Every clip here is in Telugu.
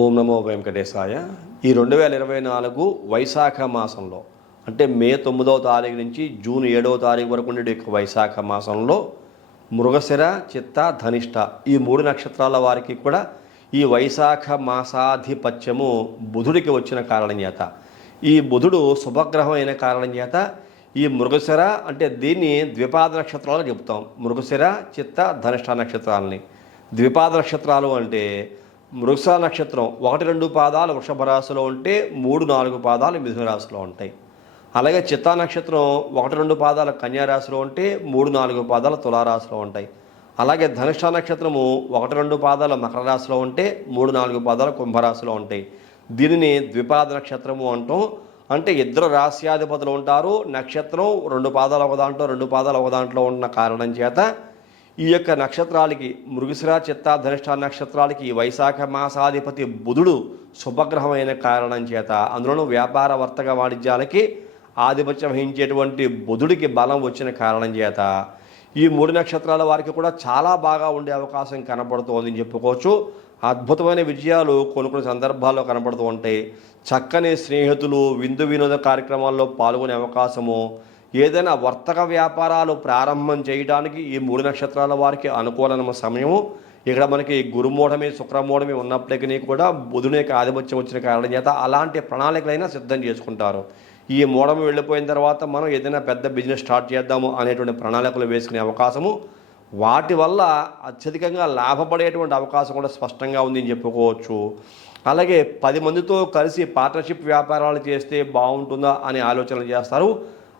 ఓం నమో వెంకటేశాయ. ఈ రెండు వేల ఇరవై నాలుగు వైశాఖ మాసంలో అంటే మే తొమ్మిదవ తారీఖు నుంచి జూన్ ఏడవ తారీఖు వరకు ఉండే యొక్క వైశాఖ మాసంలో మృగశిర చిత్త ధనిష్ట ఈ మూడు నక్షత్రాల వారికి కూడా ఈ వైశాఖ మాసాధిపత్యము బుధుడికి వచ్చిన కారణం చేత. ఈ బుధుడు శుభగ్రహం అయిన కారణం చేత ఈ మృగశిర అంటే దీన్ని ద్విపాద నక్షత్రాలు చెప్తాం. మృగశిర చిత్త ధనిష్ట నక్షత్రాలని. ద్విపాద నక్షత్రాలు అంటే మృగశ నక్షత్రం ఒకటి రెండు పాదాలు వృషభ రాశిలో ఉంటే మూడు నాలుగు పాదాలు మిథున రాశిలో ఉంటాయి. అలాగే చిత్తా నక్షత్రం ఒకటి రెండు పాదాలు కన్యారాశిలో ఉంటే మూడు నాలుగు పాదాలు తులారాశిలో ఉంటాయి. అలాగే ధనుష నక్షత్రము ఒకటి రెండు పాదాలు మకర రాశిలో ఉంటే మూడు నాలుగు పాదాలు కుంభరాశిలో ఉంటాయి. దీనిని ద్విపాద నక్షత్రము అంటాం. అంటే ఇద్దరు రాశ్యాధిపతులు ఉంటారు. నక్షత్రం రెండు పాదాలు ఒక దాంట్లో రెండు పాదాలు ఒక దాంట్లో ఉన్న కారణం చేత ఈ యొక్క నక్షత్రాలకి మృగశిర చిత్త ధనిష్ట నక్షత్రాలకి వైశాఖ మాసాధిపతి బుధుడు శుభగ్రహమైన కారణం చేత అందులోనూ వ్యాపార వర్తక వాణిజ్యాలకి ఆధిపత్యం వహించేటువంటి బుధుడికి బలం వచ్చిన కారణం చేత ఈ మూడు నక్షత్రాల వారికి కూడా చాలా బాగా ఉండే అవకాశం కనపడుతోంది అని చెప్పుకోవచ్చు. అద్భుతమైన విజయాలు కొన్ని కొన్ని సందర్భాల్లో కనపడుతూ ఉంటాయి. చక్కని స్నేహితులు విందు వినోద కార్యక్రమాల్లో పాల్గొనే అవకాశము ఏదైనా వర్తక వ్యాపారాలు ప్రారంభం చేయడానికి ఈ మూడు నక్షత్రాల వారికి అనుకూలమైన సమయము. ఇక్కడ మనకి గురుమూఢమి శుక్రమూఢమి ఉన్నప్పటికీ కూడా బుధుని యొక్క ఆధిపత్యం వచ్చిన కారణం చేత అలాంటి ప్రణాళికలైనా సిద్ధం చేసుకుంటారు. ఈ మూఢము వెళ్ళిపోయిన తర్వాత మనం ఏదైనా పెద్ద బిజినెస్ స్టార్ట్ చేద్దాము అనేటువంటి ప్రణాళికలు వేసుకునే అవకాశము. వాటి వల్ల అత్యధికంగా లాభపడేటువంటి అవకాశం కూడా స్పష్టంగా ఉంది అని చెప్పుకోవచ్చు. అలాగే పది మందితో కలిసి పార్ట్నర్షిప్ వ్యాపారాలు చేస్తే బాగుంటుందా అనే ఆలోచనలు చేస్తారు.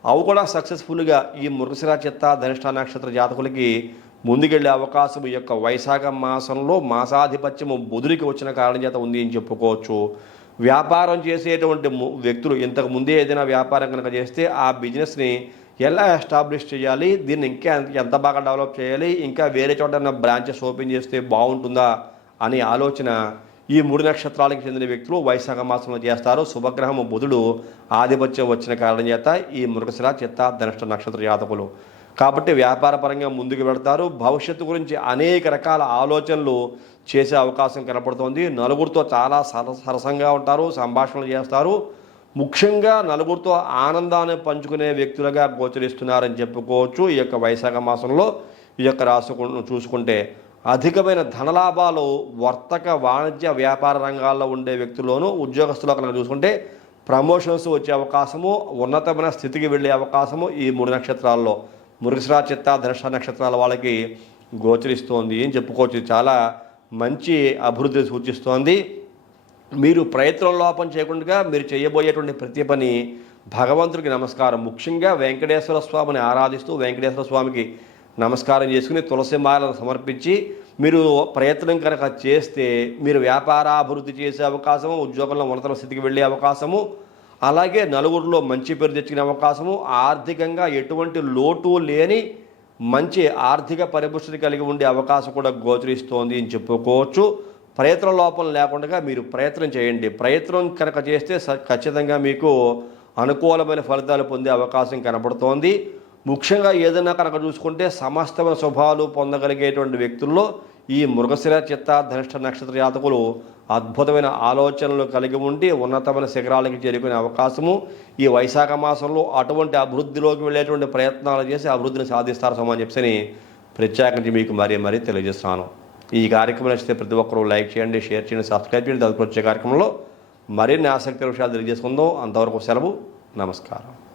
అవి కూడా సక్సెస్ఫుల్గా ఈ మృగశిర చిత్త ధనిష్ట నక్షత్ర జాతకులకి ముందుకెళ్ళే అవకాశం ఈ యొక్క వైశాఖ మాసంలో మాసాధిపత్యము బుధుడికి వచ్చిన కారణం చేత ఉంది అని చెప్పుకోవచ్చు. వ్యాపారం చేసేటువంటి వ్యక్తులు ఇంతకు ముందే ఏదైనా వ్యాపారం కనుక చేస్తే ఆ బిజినెస్ని ఎలా ఎస్టాబ్లిష్ చేయాలి? దీన్ని ఇంకా ఎంత- ఎంత బాగా డెవలప్ చేయాలి? ఇంకా వేరే చోట బ్రాంచెస్ ఓపెన్ చేస్తే బాగుంటుందా? అనే ఆలోచన ఈ మూడు నక్షత్రాలకు చెందిన వ్యక్తులు వైశాఖ మాసంలో చేస్తారు. శుభగ్రహము బుధుడు ఆధిపత్యం వచ్చిన కారణం చేత ఈ మృగశిర చిత్త ధనిష్ట నక్షత్ర జాతకులు. కాబట్టి వ్యాపారపరంగా ముందుకు వెళతారు. భవిష్యత్తు గురించి అనేక రకాల ఆలోచనలు చేసే అవకాశం కనపడుతోంది. నలుగురితో చాలా సరసంగా ఉంటారు సంభాషణలు చేస్తారు. ముఖ్యంగా నలుగురితో ఆనందాన్ని పంచుకునే వ్యక్తులుగా గోచరిస్తున్నారని చెప్పుకోవచ్చు. ఈ యొక్క వైశాఖ మాసంలో ఈ యొక్క రాసుకు చూసుకుంటే అధికమైన ధనలాభాలు వర్తక వాణిజ్య వ్యాపార రంగాల్లో ఉండే వ్యక్తుల్లోనూ ఉద్యోగస్తులు కనుక చూసుకుంటే ప్రమోషన్స్ వచ్చే అవకాశము ఉన్నతమైన స్థితికి వెళ్ళే అవకాశము ఈ మూడు నక్షత్రాల్లో. మృగశిరా చిత్త ధనుష నక్షత్రాల వాళ్ళకి గోచరిస్తోంది అని చెప్పుకోవచ్చు. చాలా మంచి అభివృద్ధి సూచిస్తోంది. మీరు ప్రయత్నం లోపం చేయకుండా మీరు చేయబోయేటువంటి ప్రతి పని భగవంతుడికి నమస్కారం. ముఖ్యంగా వెంకటేశ్వర స్వామిని ఆరాధిస్తూ వెంకటేశ్వర స్వామికి నమస్కారం చేసుకుని తులసి మాలను సమర్పించి మీరు ప్రయత్నం కనుక చేస్తే మీరు వ్యాపారాభివృద్ధి చేసే అవకాశము ఉద్యోగంలో ఉన్నత స్థితికి వెళ్ళే అవకాశము అలాగే నలుగురిలో మంచి పేరు తెచ్చుకునే అవకాశము ఆర్థికంగా ఎటువంటి లోటు లేని మంచి ఆర్థిక పరిపుష్టి కలిగి ఉండే అవకాశం కూడా గోచరిస్తోంది అని చెప్పుకోవచ్చు. ప్రయత్న లోపం లేకుండా మీరు ప్రయత్నం చేయండి. ప్రయత్నం కనుక చేస్తే స- ఖచ్చితంగా మీకు అనుకూలమైన ఫలితాలు పొందే అవకాశం కనబడుతోంది. ముఖ్యంగా ఏదైనా కనుక చూసుకుంటే సమస్తమైన శుభాలు పొందగలిగేటువంటి వ్యక్తుల్లో ఈ మృగశిర చిత్త ధనిష్ట నక్షత్ర జాతకులు అద్భుతమైన ఆలోచనలు కలిగి ఉండి ఉన్నతమైన శిఖరాలకి చేరుకునే అవకాశము. ఈ వైశాఖ మాసంలో అటువంటి అభివృద్ధిలోకి వెళ్ళేటువంటి ప్రయత్నాలు చేసి అభివృద్ధిని సాధిస్తారు సమని చెప్పని ప్రత్యేకించి మీకు మరీ మరీ తెలియజేస్తాను ఈ కార్యక్రమం నచ్చితే ప్రతి ఒక్కరూ లైక్ చేయండి షేర్ చేయండి సబ్స్క్రైబ్ చేయండి. తదుపరి వచ్చే కార్యక్రమంలో మరిన్ని ఆసక్తి విషయాలు తెలియజేసుకుందాం. అంతవరకు సెలవు. నమస్కారం.